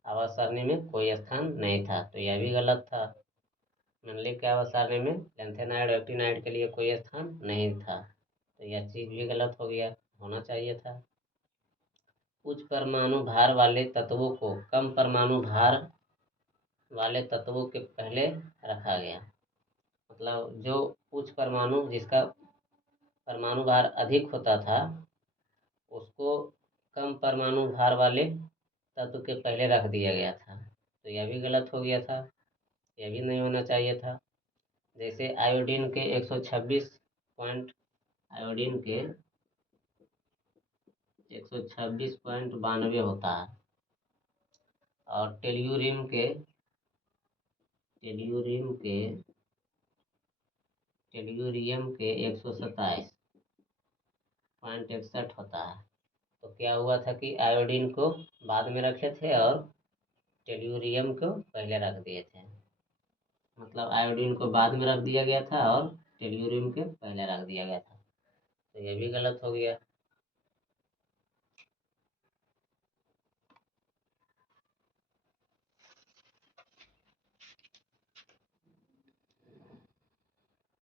आवर्त सारणी में कोई स्थान नहीं था, तो यह भी गलत था। मेंडलीव की आवर्त सारणी में लेंथेनाइड एक्टिनाइड के लिए कोई स्थान नहीं था, तो यह चीज भी गलत हो गया, होना चाहिए था। उच्च परमाणु भार वाले तत्वों को कम परमाणु भार वाले तत्वों के पहले रखा गया। मतलब जो उच्च परमाणु, जिसका परमाणु भार अधिक होता था, उसको कम परमाणु भार वाले तत्व के पहले रख दिया गया था, तो यह भी गलत हो गया था, यह भी नहीं होना चाहिए था। जैसे आयोडीन के 126 पॉइंट, आयोडीन के 126.92 होता है, और टेल्यूरियम के 127.61 होता है। तो क्या हुआ था कि आयोडीन को बाद में रखे थे और टेल्यूरियम को पहले रख दिए थे। मतलब आयोडीन को बाद में रख दिया गया था और टेल्यूरियम के पहले रख दिया गया था, तो यह भी गलत हो गया।